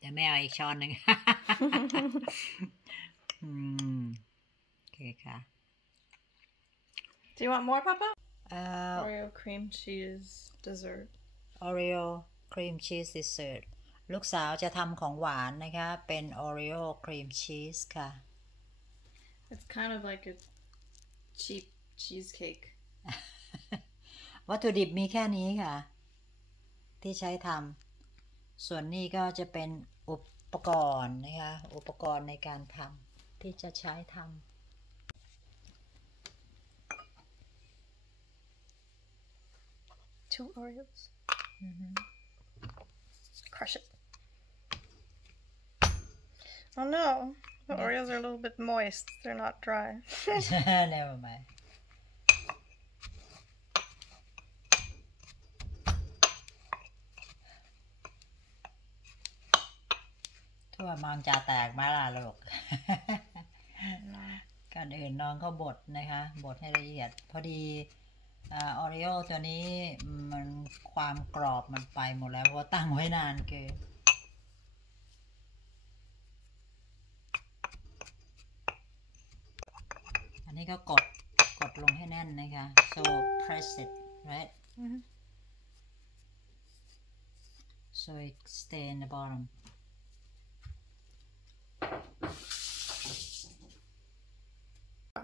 แต่ไม่เอาอีกช้อนหนึ่งโอเคค่ะ Do you want more, Papa? Oreo cream cheese dessert. Oreo cream cheese dessert ลูกสาวจะทำของหวานนะคะเป็น Oreo cream cheese ค่ะ It's kind of like a cheap cheesecake. วัตถุดิบมีแค่นี้ค่ะที่ใช้ทำส่วนนี้ก็จะเป็นอุปกรณ์นะคะอุปกรณ์ในการทำที่จะใช้ทำ2 Oreos. Crush it. Oh no, the Oreos are a little bit moist. They're not dry. Never mind. ทั่วมังจะแตกไหมล่ะลูก ก่อนอื่นน้องก็บดนะคะบดให้ละเอียดพอดีออริโอตัวนี้มันความกรอบมันไปหมดแล้วเพราะตั้งไว้นานเกินอันนี้ก็กดลงให้แน่นนะคะ so press it right so it stay in the bottom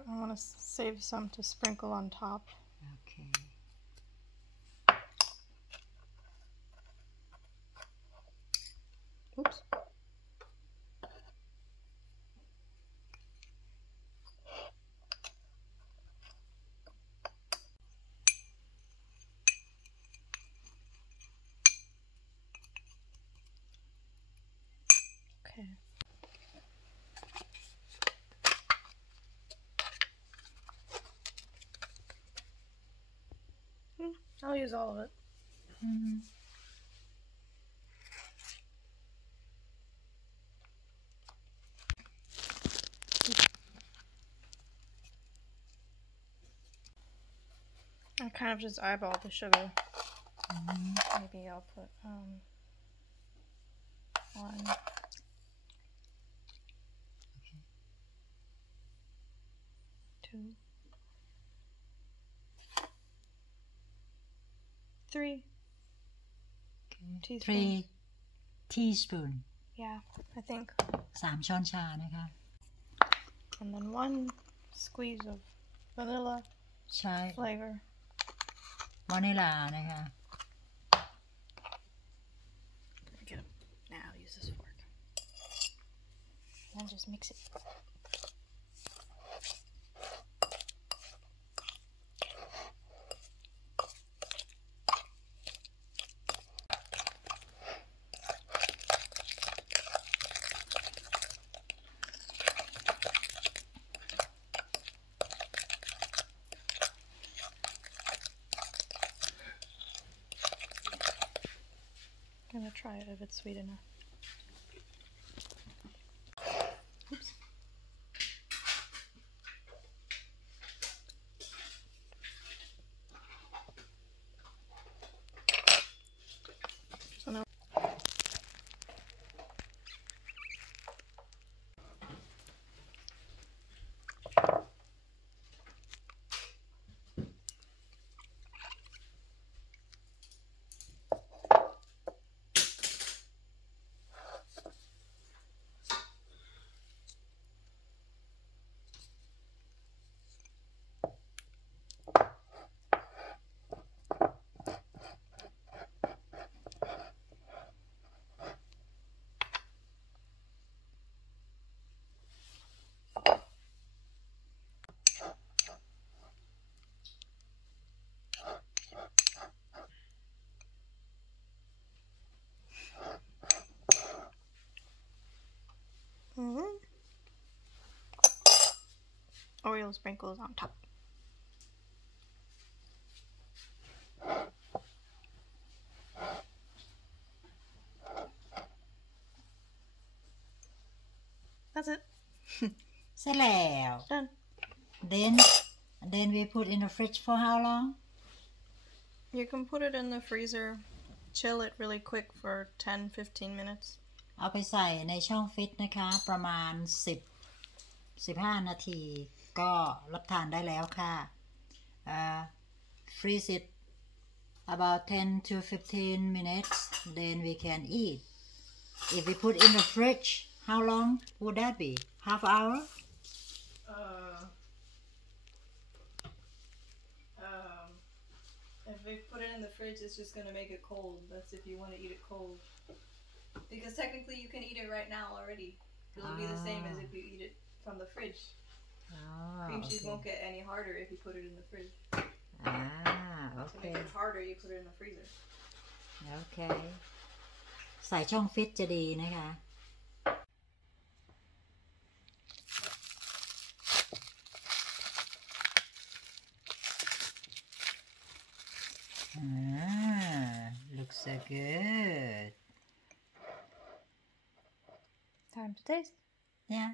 I want to save some to sprinkle on top. Okay. Oops. Okay. I'll use all of it. I kind of just eyeball the sugar. Maybe I'll put 1. Okay. 2. 3. Okay. 3 teaspoon. Yeah, I think. 3 ช้อนชานะคะ And then 1 squeeze of vanilla ใช่ flavor. วานิลานะคะ Now I'll use this fork. And just mix it. I'm gonna try it if it's sweet enough. Oops. So now Oreo sprinkles on top. That's it. เสร็จแล้ว Done. then Then we put in the fridge for how long? You can put it in the freezer, chill it really quick for 10-15 minutes. เอาไปใส่ในช่องฟิตนะคะประมาณ10-15 นาทีก็รับทานได้แล้วค่ะ Freeze it about 10 to 15 minutes then we can eat. If we put in the fridge, how long would that be? Half hour? If we put it in the fridge, it's just gonna make it cold. That's if you want to eat it cold. Because technically, you can eat it right now already. It'll be the same as if you eat it from the fridge. Cream cheese won't get any harder if you put it in the fridge. To make it harder, you put it in the freezer. Okay. ใส่ช่องฟิตจะดีนะคะlooks so good. Time to taste. Yeah.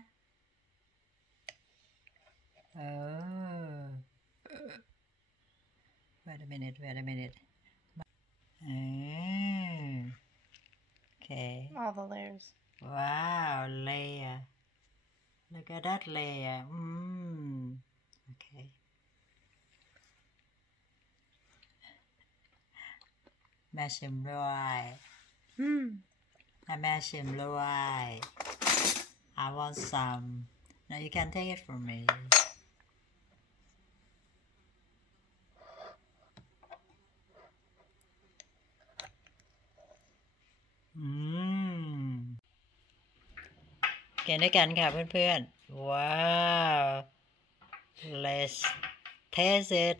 Oh. Wait a minute. Okay. All the layers. Wow, layer. Look at that layer. Okay. แม่ชิมด้วยให้แม่ชิมด้วย I want some. Now you can take it from me.กินด้วยกันค่ะเพื่อนๆ Wow. Let's taste it.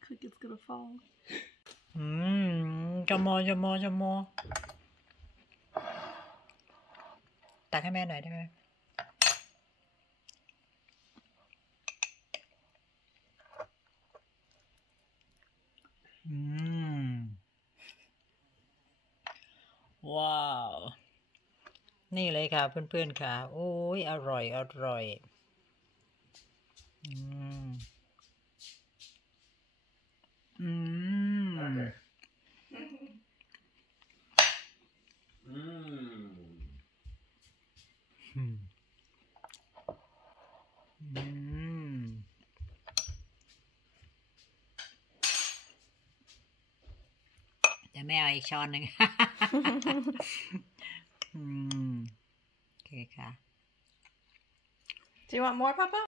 I think it's gonna fall. จมอตักให้แม่หน่อยได้ไหมว้าว นี่เลยค่ะเพื่อนๆค่ะโอ้ยอร่อยแต่ไม่เอาอีกช้อนหนึ่ง โอเคค่ะ Do you want more, Papa?